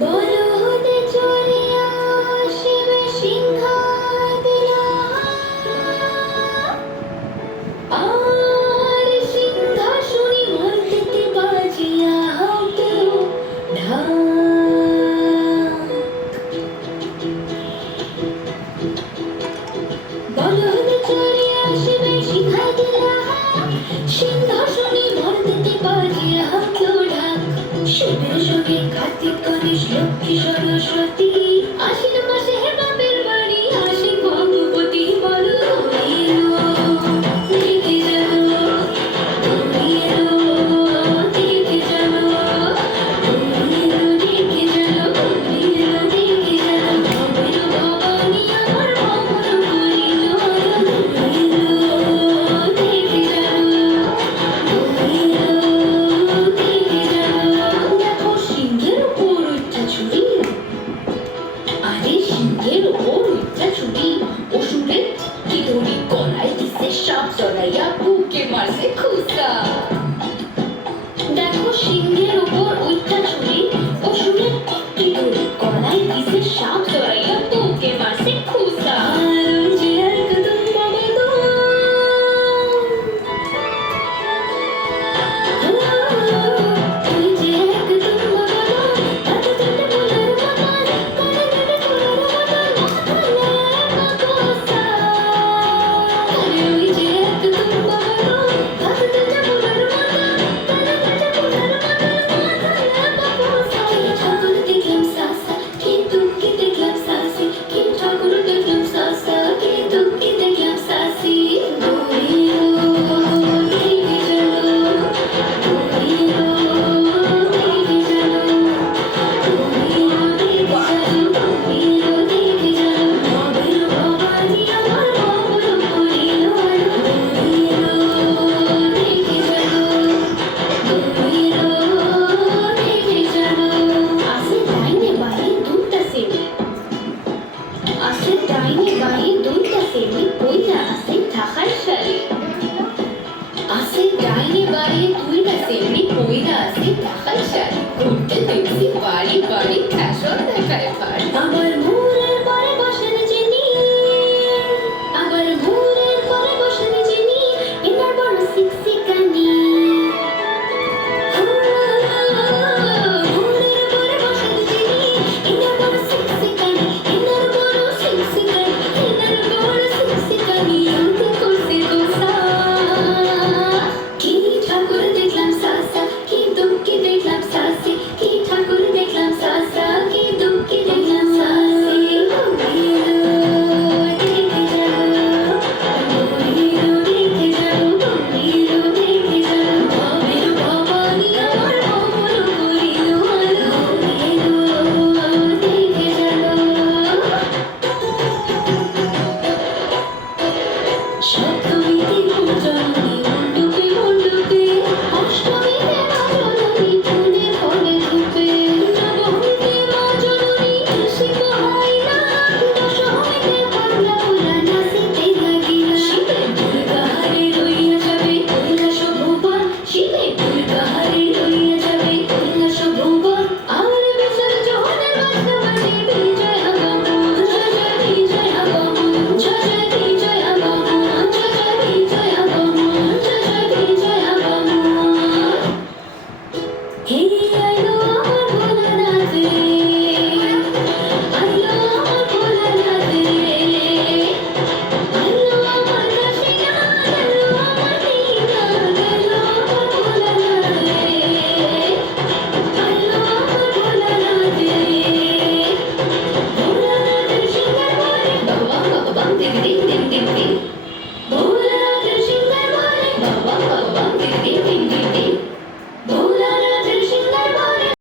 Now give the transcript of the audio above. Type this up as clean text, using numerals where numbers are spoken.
বলদে চলে আসিবে সিংহাদিলা, আর সিংহাসনে মর্তেতে বাজিয়া উঠিল ঢাক। বলদে চলে আসিবে সিংহাদিলা, সিংহাসনে মর্তেতে বাজিয়া উঠিল ঢাক। শিবের সঙ্গে কার্তিক গণেশ লক্ষ্মী সরস্বতী, আশ্বিন মাসে হে বাপের বাড়ি আসেন ভগবতী। বলো এলো দেখে যাবো, এলো দেখে যাবো, এলো দেখে যাবো, এলো দেখে যাবো। ভবের ভবানী আমার ভবন করিল, এলো দেখে যাবো, এলো দেখে যাবো। দেখো সিংহের উপর উঠা ছুরি, আরে সিংহের উপর উঠা ছুরি, অসুরের কি ধরি গলায় দিছে সাপ, জড়াইয়া বুকে মারছে খুসা। দেখো সিংহের উপর উঠা ছুরি, অসুরের কি ধরি গলায় দিছে সাপ, জড়াইয়া বুকে মারছে খুসা। আর ওই যে একদম বাবাদম, ওই যে একদম বাবাদম, তাতে তাতে ফুলের মতন, কানে কানে ফুলের মতন, মাথায় বাকসা। আরে ওই যে একদম বাবাদম, তাতে তাতে ফুলের মতন, কানে কানে ফুলের মতন, মাথায় বাকসা। কি ঠাকুর দেখলাম সাসা, কিন্তু কি দেখলাম সাসি, কি ঠাকুর দেখলাম সাসা, কিন্তু কি দেখলাম সাসি। গরিলো দেখে চলো, গরিলো দেখে চলো, গরিলো দেখে চলো, গরিলো দেখে চলো। ভবের ভবানী আমার ভবন করিল, গরিলো দেখে চলো, গরিলো দেখে চলো। আসে ডাইনে বাঁয়ে দুটা সেমি, আসে ডাইনে বাঁয়ে দুইটা সেমি, কইরা আসে ঢাকার শাড়ি। আসে ডাইনে বাঁয়ে দুইটা সেমি, কইরা আসে ঢাকার শাড়ি। ঘুরতে দেখছি বাড়ি বাড়ি ফ্যাশন দেখায় ভার, আমার